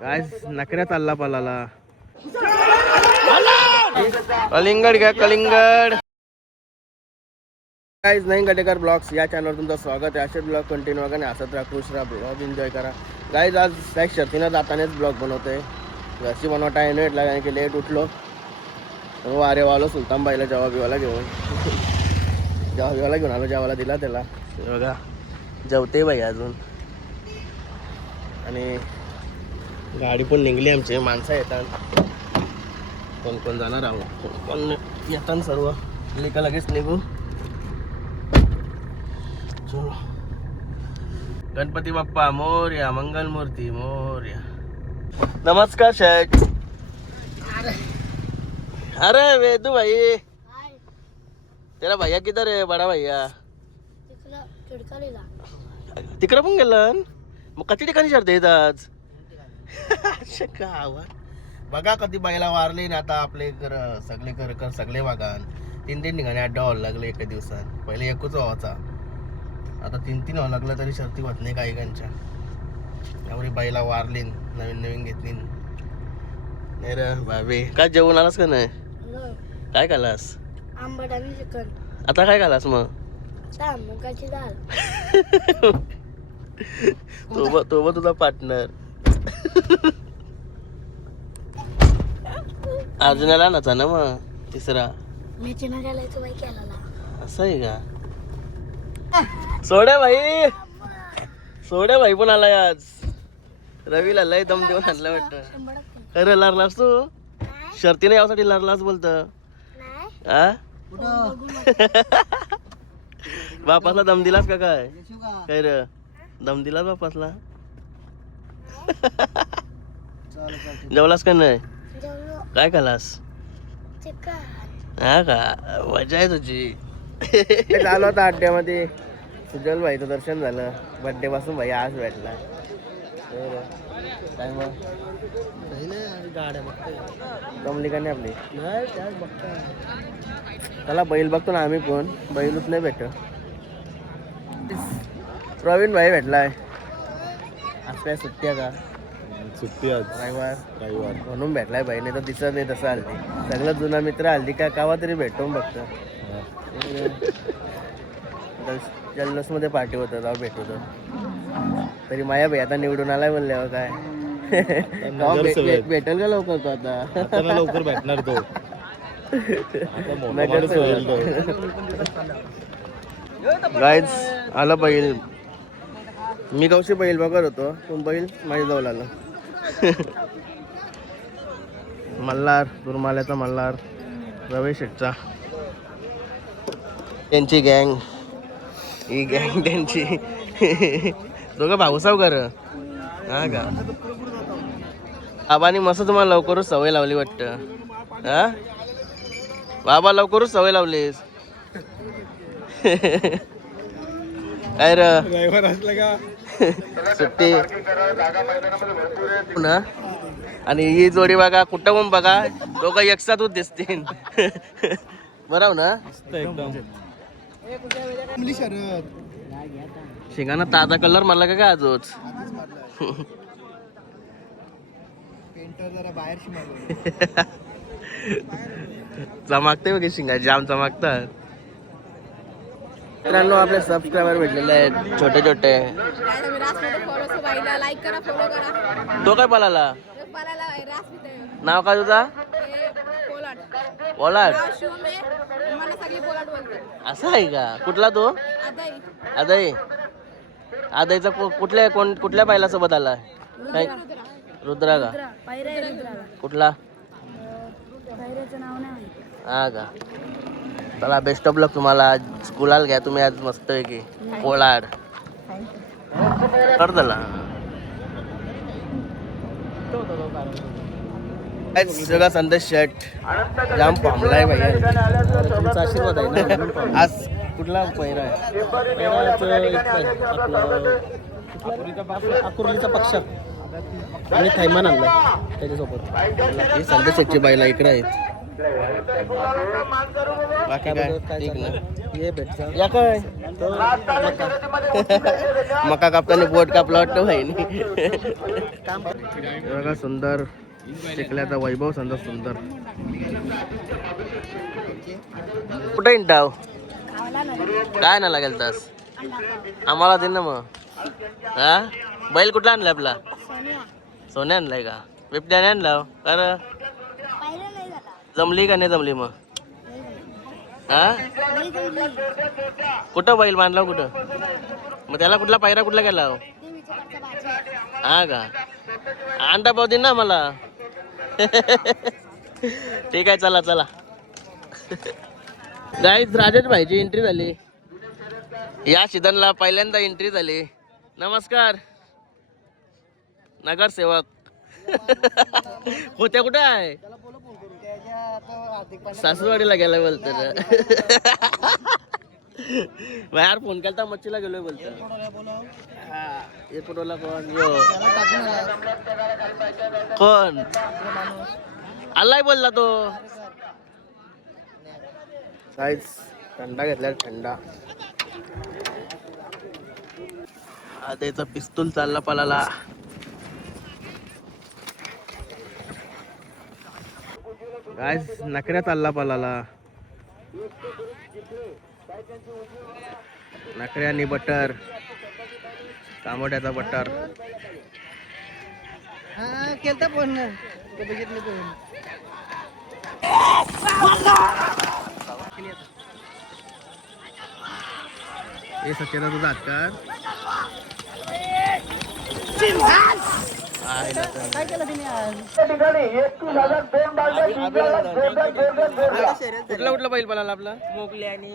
काय नकऱ्या चालला पलाला. कलिंगड घ्या कलिंगड. काहीच नाही गटेकर ब्लॉग्स या चॅनलवर तुमचं स्वागत आहे. असे ब्लॉग कंटिन्यू वगैरे असत राहा, खुश राहा, ब्लॉग एन्जॉय करा. गाईज आज काही शर्तीनं जातानाच ब्लॉग बनवतोय. घरची बनवता आहे नेटला कारण की लेट उठलो. वारे वालो सुलतानबाईला जेव्हा बिवाला घेऊन आलो. जेवायला दिला त्याला. बघा जेवते बाई अजून. आणि गाडी पण निघली आमची. माणसं येतात. कोण जाणार आहोत, कोण येतात सर्व. लिका लगेच निघू. चलो. गणपती बाप्पा मोरया, मंगलमूर्ती मोरया. नमस्कार शेठ. अरे वेदू भाई, तेरा भैया किधर है? बड़ा भैया तिकडं पण गेलं. मग किती ठिकाणी शर्त येत आज? बघा कधी बैला वारले ना. आता आपले सगळे वागान 3 ठिकाणी अड्डा व्हायला लागले एका दिवसात. पहिले एकच व्हायचा, आता 3 व्हावं लागलं तरी शर्ती होत नाही काही कांच्या. एवढी बैला वारली, नवीन घेतली नाही रे बाबे. काय जेवण आलास का नाही? काय खालास? आंबट आणि चिकन. आता काय खालास मग? मुगाची डाळ. तो तुझा पार्टनर. अजून आला नाचा ना मग तिसरा. मेची ना घालायचं बाई केला. असं आहे का? सोड्या भाई पण आलाय आज. रवीला लय दम देऊन आणलं वाटतं. खरं लारलास तू? शर्तीने यासाठी लारलास बोलत. बापासला दम दिलास का काय? काय रे दम दिलास बापासला? जेवलास का नाही? काय खालास? हा का? मजा आहे तुझी. झालं होतं अड्ड्यामध्ये. सुजल भाईचं दर्शन झालं. बड्डे पासून भाई आज भेटला. काय मग गाड्या बघतोय जमली का नाही आपली? त्याला बैल बघतो ना आम्ही पण. बैलच नाही भेट. प्रवीण भाई भेटलाय. आज काय सुट्टी आहे का? सुट्टी आज रविवार म्हणून भेटलाय भाई. नाही तर दिसत नाही तसं. हल्दी सगळं जुना मित्र हल्दी का कावा तरी भेटून बघतो. जल्लोष मध्ये पार्टी होतं जाऊ भेटू तरी. माया भाई आता निवडून आलाय म्हणल्यावर काय भेटेल का लवकर? तो आता लवकर भेटणार तो. गाईज आलं बैल. मी गावशी बैल बघत होतो. पण बैल माझ्या जवळ आलं. मल्हार दुर्माल्याचा मल्हार रवेश शेटचा. त्यांची गँग. ही गँग त्यांची. दोघं भाऊ सावकार. हा का? बाबांनी मस्त तुम्हाला लवकरच सवय लावली वाटतं. हा बाबा लवकरच सवय लावलीस. काय ड्रायव्हर असला का सुट्टी पुन्हा. आणि ही जोडी बघा कुठं पण बघा दोघं एकसाथच दिसतील. बरोबर ना? एकदम शिंगाना ताजा कलर मारला का काय आजच? चमकते बघ शिंगा. जाम चमकतात. मित्रांनो आपले सबस्क्रायबर भेटलेले आहेत छोटे छोटे. तो काय पळाला? नाव काय तुझा? पोलाट. असं आहे का? कुठला तो? आदाई. आदाईचा कुठल्या बायला सोबत आला? काय रुद्रा का? कुठला? हा का? चला बेस्ट ऑफ लक तुम्हाला. गुलाल घ्या तुम्ही आज मस्त आहे की. पोलाड कर त्याला. सगळा संदेश शर्ट जाम पामलाय भैया. तुमचा आशीर्वाद आहे ना. आज कुठला पहिरा आहे? अकुर्लीचा पक्ष आणि थैमान आणलाय त्याच्यासोबत. हे संदेश शेटची बाईला इकडे आहेत. बाकी काय ठीक ना ये भेटचा या काय मका कापताना बोट कापला वाटतं भाई बघा सुंदर चिखल्याचा वैभव सुंदर सुंदर कुठे इंटाव काय ना लागेल तास आम्हाला दे ना मग हा बैल कुठला आणलाय आपला सोन्या आणलाय का बिबट्याने आणला अरे जमली का नाही जमली मग हा कुठं बैल बांधला कुठं मग त्याला कुठला पायरा कुठला गेला हा का अंडा पाव दे ना मला ठीक आहे चला चला गाईज राजेश भाईची एंट्री झाली या सीझनला पहिल्यांदा एंट्री झाली नमस्कार नगरसेवक होत्या कुठे आहे सासूवाडीला गेला बोलतो बाहेर फोन केला मच्छीला गेलोय बोलतो हा एकोडोला कोण यो कोण आलाय बोलला तो काहीच थंडा घेतला थंडा त्याचा पिस्तूल चालला पळाला काय नकऱ्या चालला पळाला नकऱ्यानी बटर टमाट्याचा बटर केलता पण बघितलं पण हे सच्चेदा तुझा हातकार काय केलं तिने कुठला कुठला बैल पळाला आपला मोगली आणि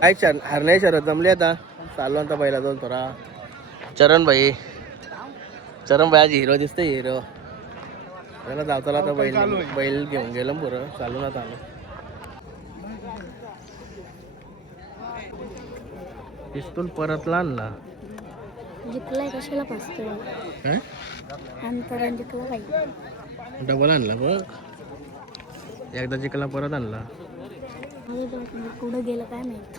काय हरण्या शरद जमले आता चालू आता बैला दोन थोडा चरण भाई आज हिरो दिसते हिरो त्याला जाताला आता बैल घेऊन गेलं पुरं चालून आता आलो पिस्तूल परतला आणला जिंकलाय कशाला पाचतो अंतरान जिंकला पाहिजे डबल आणला बघ एकदा जिंकला परत आणला पुढे गेलं काय माहित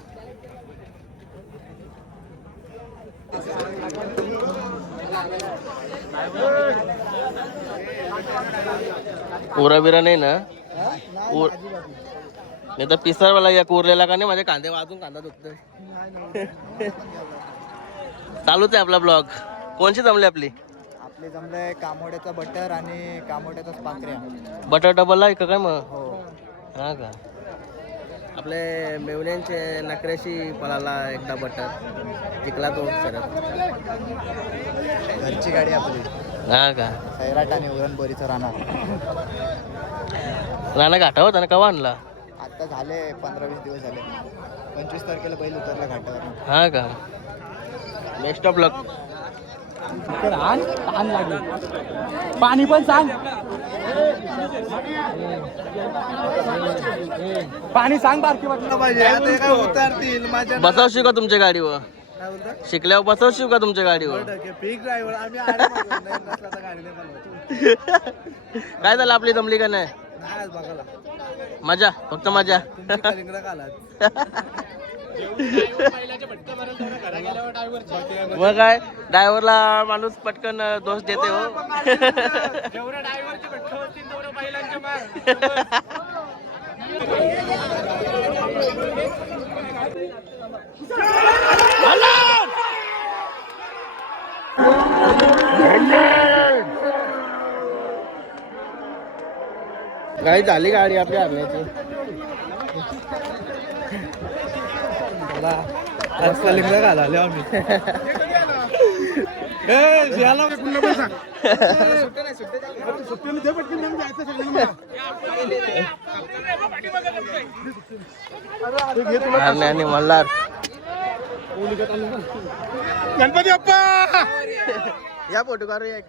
उरा बिरा नाही ना नाही तर पिसरवाला या कोरलेला का नाही माझे कांदे वाजून कांदा दुखतोय चालूच आहे आपला ब्लॉग कोणची जमली आपली जमलंय कामोड्याचा बटर आणि कामोड्याचा पात्र्या बटर डबल आहे का काय मग हो हा का आपले मेवण्यांचे नकऱ्याशी पळाला एकदा बटर जिंकला तो सरत घरची गाडी आपली हा का सैराट आणि उरणबोरीचा राणा राणा घाटा होता ना कवा आणला आता झाले 15-20 दिवस झाले 25 तारखेला बैल उतरला घाटावर हा का बेस्ट ऑफ लक पाणी पण सांग पाणी सांग बारकी वाटलं पाहिजे उतरतील माझ्या बसवशील का तुमच्या गाडीवर शिकल्यावर बसवशील का तुमच्या गाडीवर बिग ड्रायव्हर आम्ही काय झालं आपली जमली का नाही मजा फक्त मजा मग काय ड्रायव्हरला माणूस पटकन दोष देते हो गाडी झाली गाडी आपल्या हरण्याची लिंगा घालाले आम्ही हरण्या आणि मल्हार गणपती बाप्पा या फोटो काढू एक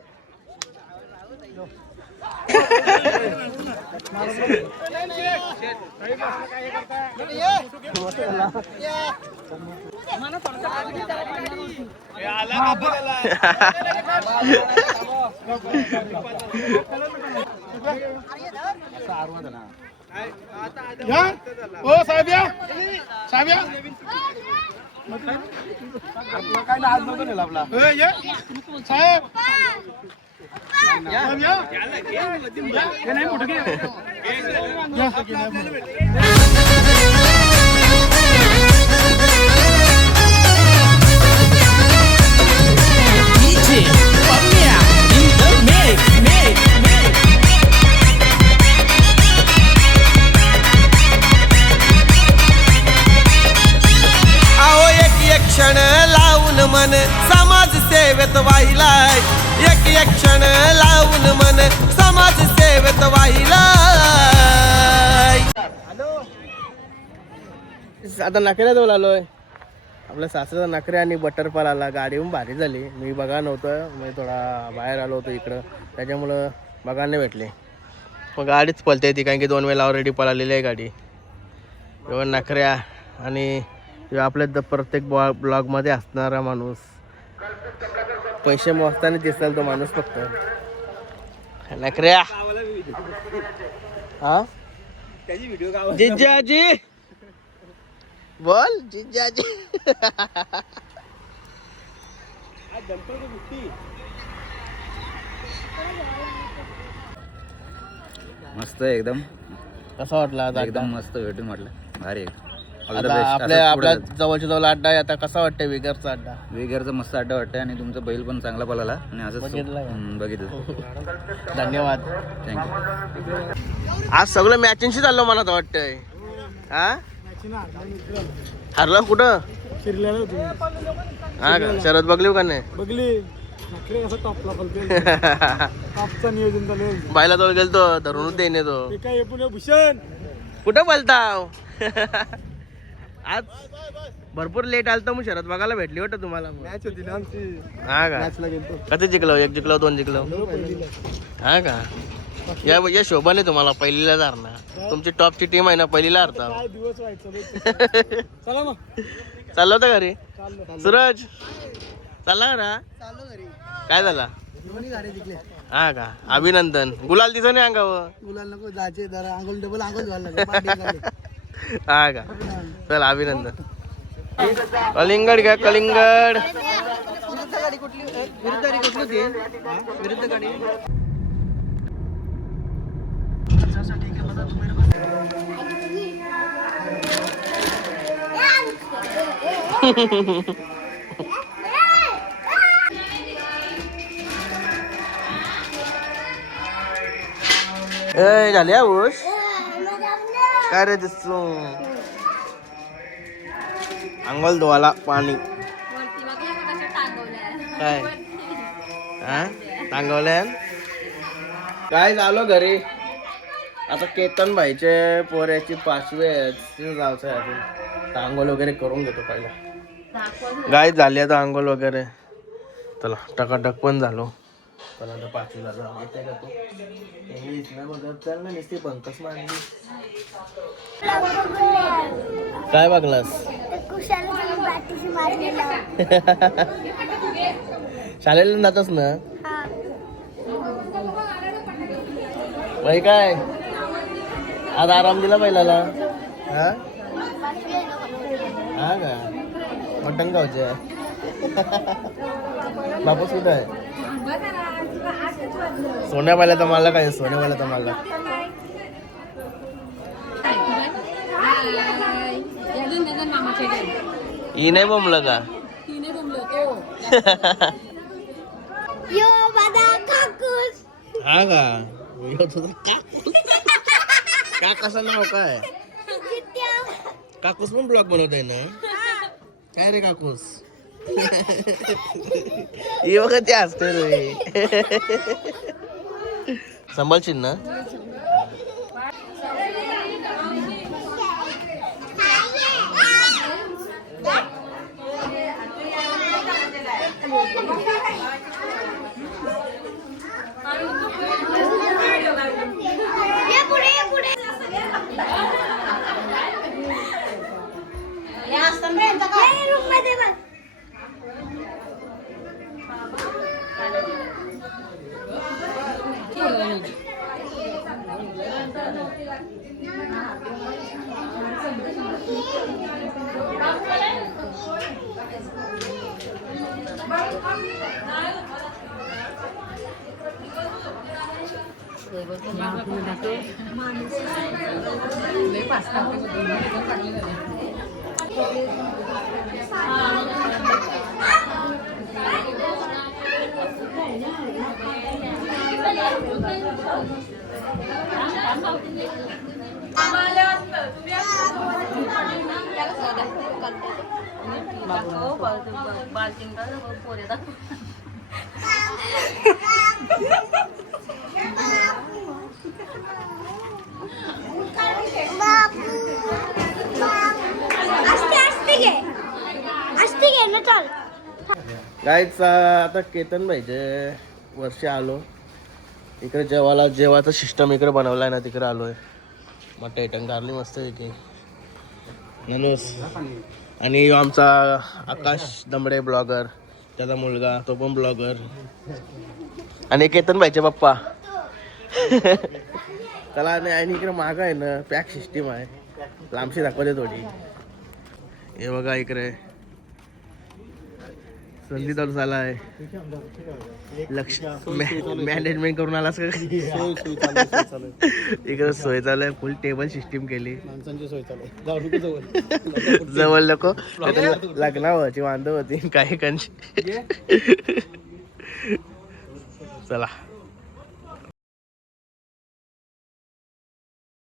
ओ साहेब या साहेब या काय आज नव्हतं नेलं आपला साहेब नाही कुठे अहो एक क्षण लावून मन समाज सेवेत वाहिलाय एक क्षण लावून मन समाज सेवेत वाहिलाय. आता नाकऱ्या जवळ आलोय. आपल्या सासऱ्याचा नाकरे आणि बटरपाल आला. गाडी पण भारी झाली. मी बघा नव्हतं, मी थोडा बाहेर आलो होतो इकडं, त्याच्यामुळं बघा नाही भेटले. मग गाडीच पळते ती, कारण की 2 वेळेला ऑलरेडी पळालेली आहे गाडी. एवढं नाकऱ्या आणि आपल्या प्रत्येक ब्लॉगमध्ये असणारा माणूस, पैसे मोजताना दिसाल तो माणूस फक्त नखऱ्या. हा जिजाजी बोल जिजाजी. मस्त एकदम. कसा वाटला आता? एकदम मस्त भेटून म्हटलं भारी आहे. आता आपल्या जवळच्या जवळ अड्डा आहे. आता कसा वाटतंय विगरचा अड्डा? वेगरचा मस्त अड्डा वाटतंय आणि तुमचा बैल पण चांगला पळाला आणि असं बघितलं. बघितलं. धन्यवाद. थँक्यू. आज सगळं मॅचिंगशी चाललं मला तर वाटतंय. हा हरला कुठं? हा का? शरद बघली का नाही? बघली कसं टॉपला पलते टॉपचं नियोजन झालं. बायला जवळ गेलतो धरून देणे तो. ते काय पुणे भूषण कुठं बोलताव? आज भरपूर लेट आलतो. मग शरद बघायला भेटली वाटतं तुम्हाला? मॅच होती ना आमची. हा का? मॅचला गेलतो. कधी जिंकलो? 1 जिंकलो 2 जिंकलो? हा का? या शोभाने तुम्हाला पहिलीला धरणार. तुमची टॉपची टीम आहे ना, पहिलीला हरता. काय दिवस व्हायचं. चला मग चाललं होतं घरी? चाललो. सूरज चालला का? काय झाला? दोन्ही गाडी जिंकले. हा का? अभिनंदन. गुलाल दिसत नाही अंगावर. मुलांना नको जायचे जरा आंघोळ डबल आंघोळ झाला. हा का? चल अभिनंदन. कलिंगड घ्या कलिंगड. विरुद्ध गाडी कुठली होती? विरुद्ध गाडी ए झाले ऊस काय रे दिसतो? अंघोळ धुवाला पाणी काय? हा टांगवल्या. काय झालो घरी? आता केतन भाईचे पोऱ्याची 5वी आहे. तिथं जायचं आहे अजून. अंघोळ वगैरे करून घेतो पहिला. गाय झाली आता अंघोळ वगैरे. चला टकाटक पण झालो. पण आता 5वीला जा. येते का तू? इंग्लिश नाही बघत. चल ना नुसती बंकस मारली. काय बघलास? शाळेला जातच ना? बाई काय आज आराम दिला पहिल्याला? हा हा का? मटण गावचे बापूस कुठं आहे? सोन्या पाहिल्या तर मला काय? सोन्या पाहिल्या तर मला ही नाही बोंबलं का? हा का? काकाचं नाव काय? काकूस पण ब्लॉग बनवत आहे ना? काय रे काकूस? ही बघा ते असते रे. संभाळशील ना? गाईच आता केतन भाईचे वर्षी आलो इकडे जेवायचं सिस्टम इकडे बनवलाय ना तिकडे आलोय मटण कारली मस्त येते ननूस आणि ह्यो आमचा आकाश दमडे ब्लॉगर त्याचा मुलगा तो पण ब्लॉगर आणि केतन भाईचे पप्पा त्याला आणि इकडे माग आहे ना पॅक सिस्टीम आहे लांबशी दाखवते थोडी हे बघा इकडे संधी चालू झाला आहे लक्ष मॅनेजमेंट करून आलास का इकडे सोय चालू आहे फुल टेबल सिस्टीम केली जवळ लोक लग्नावरची बांधव होती काही कंची चला